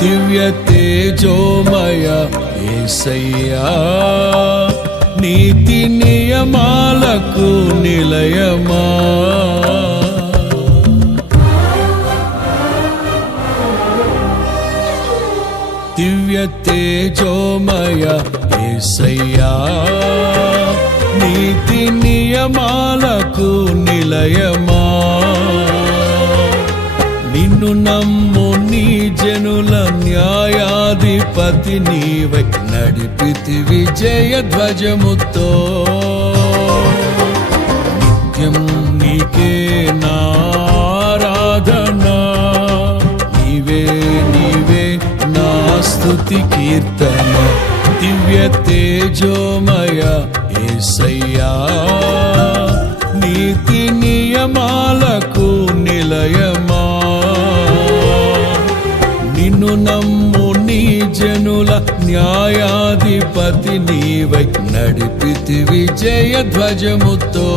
దివ్య తేజోమయ యేసయ్యా, నీతి నియమాలకు నిలయమా. దివ్య తేజోమయ యేసయ్యా, నీతి నియమాలకు నిలయమా. నిన్ను నమ్ము నీ జనుల న్యాయాధిపతి నీవై నడిపితివి జయ ధ్వజముతో. నిత్యం నీకే నారాధనా, నీవే నీవే నా స్తుతి కీర్తన. దివ్య తేజోమయ యేసయ్యా, నీతి నియమాలకు నిలయమా. నిన్ను నమ్ము నీ జనుల న్యాయాధిపతి నీవై నడిపితివి జయ ధ్వజముతో.